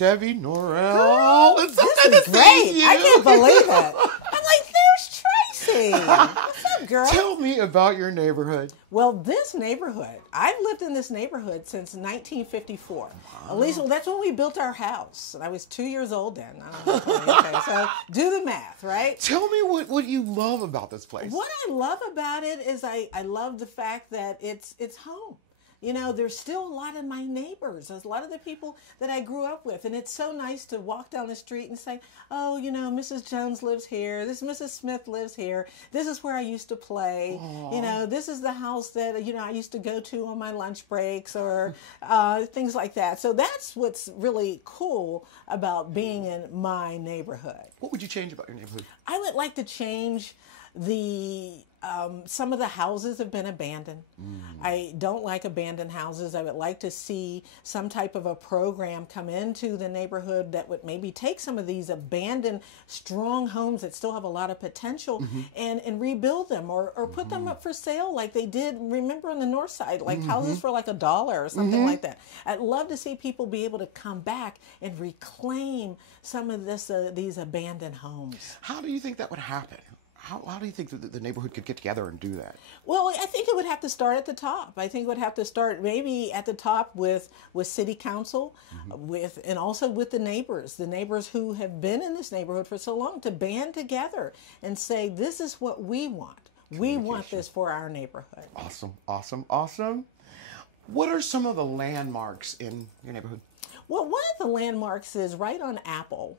Debbie, Norrell. It's so This good is to great. see you. I can't believe it. I'm like, there's Tracy. What's up, girl? Tell me about your neighborhood. Well, this neighborhood, I've lived in this neighborhood since 1954. Wow. At least, well, that's when we built our house. And I was 2 years old then. I don't know. Okay, so do the math, right? Tell me what you love about this place. What I love about it is I love the fact that it's home. You know, there's still a lot of my neighbors. There's a lot of the people that I grew up with. And it's so nice to walk down the street and say, oh, you know, Mrs. Jones lives here. This Mrs. Smith lives here. This is where I used to play. Aww. You know, this is the house that, you know, I used to go to on my lunch breaks or things like that. So that's what's really cool about being in my neighborhood. What would you change about your neighborhood? I would like to change some of the houses have been abandoned. I don't like abandoned houses. I would like to see some type of a program come into the neighborhood that would maybe take some of these abandoned strong homes that still have a lot of potential and rebuild them or put them up for sale like they did, remember, on the north side, like houses for like $1 or something like that. I'd love to see people be able to come back and reclaim some of these abandoned homes. How do you think that would happen? How do you think that the neighborhood could get together and do that? Well, I think it would have to start at the top. I think it would have to start maybe at the top with city council, and also with the neighbors who have been in this neighborhood for so long, to band together and say, this is what we want. We want this for our neighborhood. Awesome, awesome, awesome. What are some of the landmarks in your neighborhood? Well, one of the landmarks is right on Apple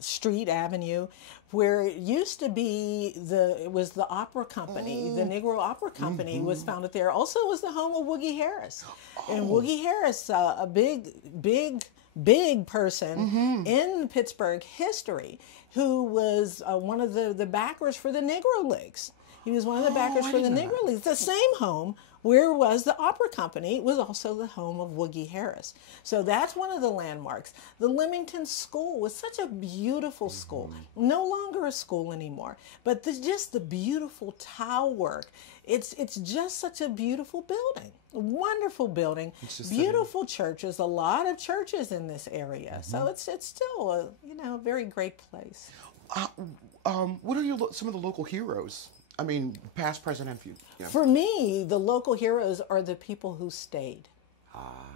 Street Avenue, where it used to be it was the opera company, the Negro Opera Company was founded there. Also was the home of Woogie Harris. And Woogie Harris, a big person in Pittsburgh history, who was one of the backers for the Negro Leagues. He was one of the backers for the Negro Leagues. The same home where was the opera company was also the home of Woogie Harris. So that's one of the landmarks. The Leamington School was such a beautiful school. No longer a school anymore, but just the beautiful tile work. It's just such a beautiful building. A wonderful building. Beautiful churches. A lot of churches in this area. So it's still a very great place. What are some of the local heroes? I mean, past, present, and future. Yeah. For me, the local heroes are the people who stayed.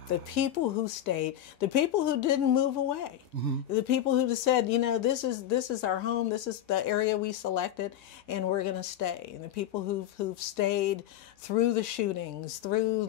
The people who stayed, the people who didn't move away, the people who said, you know, this is our home, this is the area we selected, and we're going to stay. And the people who've stayed through the shootings, through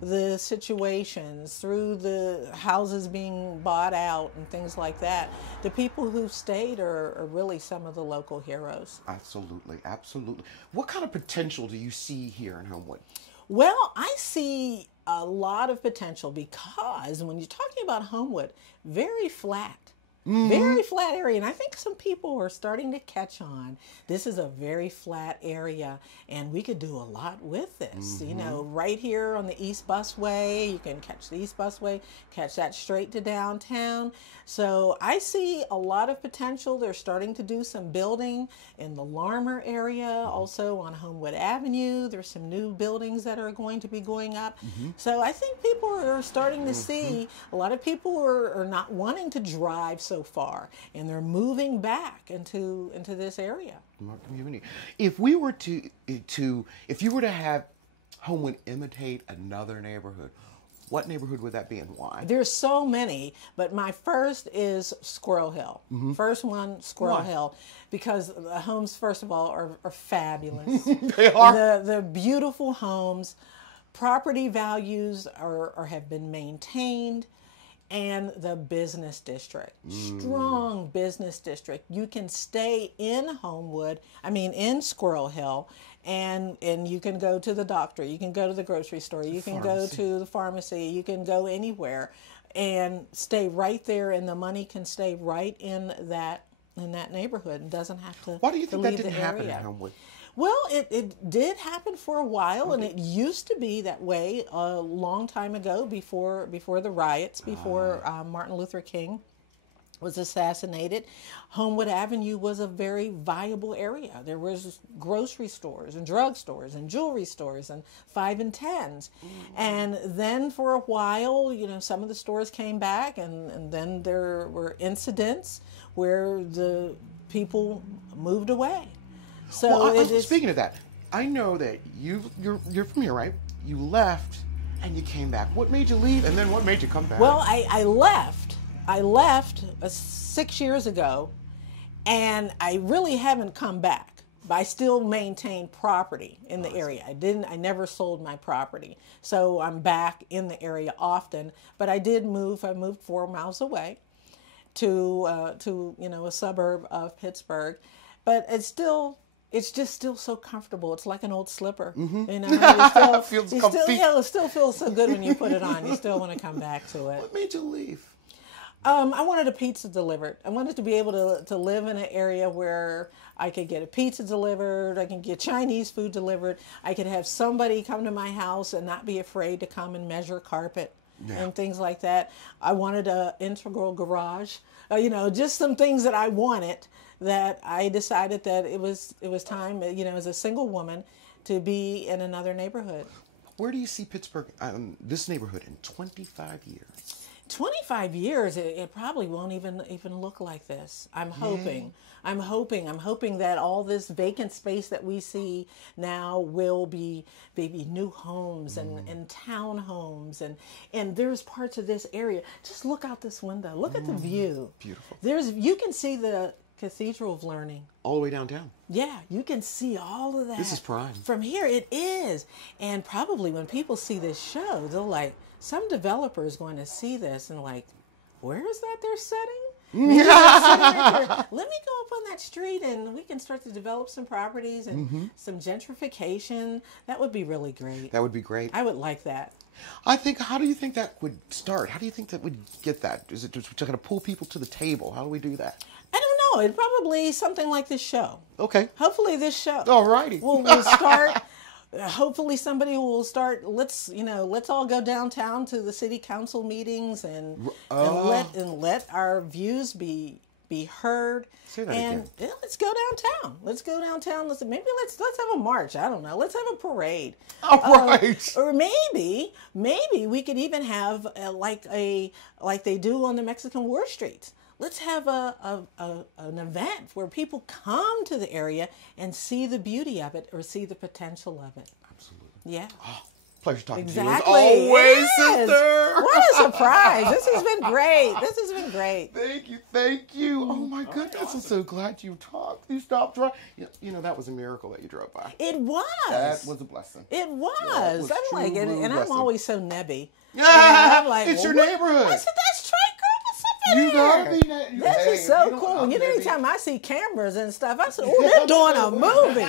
the situations, through the houses being bought out and things like that. The people who've stayed are really some of the local heroes. Absolutely, absolutely. What kind of potential do you see here in Homewood? Well, I see a lot of potential because when you're talking about Homewood, very flat area. And I think some people are starting to catch on. This is a very flat area and we could do a lot with this. You know, right here on the East Busway, you can catch the East Busway, catch that straight to downtown. So I see a lot of potential. They're starting to do some building in the Larmer area, also on Homewood Avenue. There's some new buildings that are going to be going up. So I think people are starting to see, a lot of people are not wanting to drive so far, and they're moving back into this area. If we were if you were to have Homewood imitate another neighborhood, what neighborhood would that be and why? There's so many, but my first is Squirrel Hill. First one, Squirrel Hill, because the homes, first of all, are fabulous. They are. The beautiful homes, property values have been maintained. And the business district, strong business district. You can stay in in Squirrel Hill, and you can go to the doctor, you can go to the grocery store, you can go to the pharmacy, you can go anywhere and stay right there, and the money can stay right in that neighborhood and doesn't have to. Why do you think that leave didn't the happen area. in Homewood? Well, it did happen for a while, and it used to be that way a long time ago, before the riots, before Martin Luther King was assassinated, Homewood Avenue was a very viable area. There was grocery stores and drugstores and jewelry stores and 5 and 10s. And then for a while, you know, some of the stores came back, and then there were incidents where the people moved away. So well, speaking of that, I know that you're from here, right? You left and you came back. What made you leave, and then what made you come back? Well, I left 6 years ago, and I really haven't come back. But I still maintain property in the area. I never sold my property, so I'm back in the area often. But I did move. I moved 4 miles away to you know, a suburb of Pittsburgh, but it's just still so comfortable. It's like an old slipper. Mm-hmm. You know, it still feels so good when you put it on. You still want to come back to it. What made you leave? I wanted a pizza delivered. I wanted to be able to live in an area where I could get a pizza delivered, I can get Chinese food delivered, I could have somebody come to my house and not be afraid to come and measure carpet and things like that. I wanted an integral garage, you know, just some things that I wanted, that I decided that it was time, you know, as a single woman, to be in another neighborhood. Where do you see Pittsburgh, this neighborhood, in 25 years? 25 years, it probably won't even look like this. I'm hoping that all this vacant space that we see now will be new homes and townhomes, and there's parts of this area. Just look out this window. Look at the view. Beautiful. You can see the Cathedral of Learning. All the way downtown. Yeah, you can see all of that. This is prime. From here, it is. And probably when people see this show, they'll like, some developer is going to see this and like, where is that they're setting? Maybe they're sitting right there. Let me go up on that street and we can start to develop some properties and some gentrification. That would be really great. That would be great. I would like that. How do you think that would start? How do you think that would get that? Is it just going to pull people to the table? How do we do that? I don't know. It'd probably something like this show. Okay. Hopefully this show. All righty. We'll start. Hopefully somebody will start. Let's all go downtown to the city council meetings and let our views be heard. Say that and again. Yeah, let's go downtown. Let's have a march. I don't know. Let's have a parade. All right. Or maybe we could even have like they do on the Mexican war streets. Let's have an event where people come to the area and see the beauty of it or see the potential of it. Absolutely. Yeah. Oh, pleasure talking to you. Exactly. As always, sister. What a surprise. This has been great. Thank you. Oh, my goodness. Awesome. I'm so glad you talked. You stopped by. You know, that was a miracle that you drove by. It was. That was a blessing. It was. Yeah, it was I'm like, and I'm blessing. always so nebby. Yeah, I'm like, it's your neighborhood. I said, that's Trey You gotta be that. This is so cool. Anytime I see cameras and stuff, I said, oh, they're doing a movie.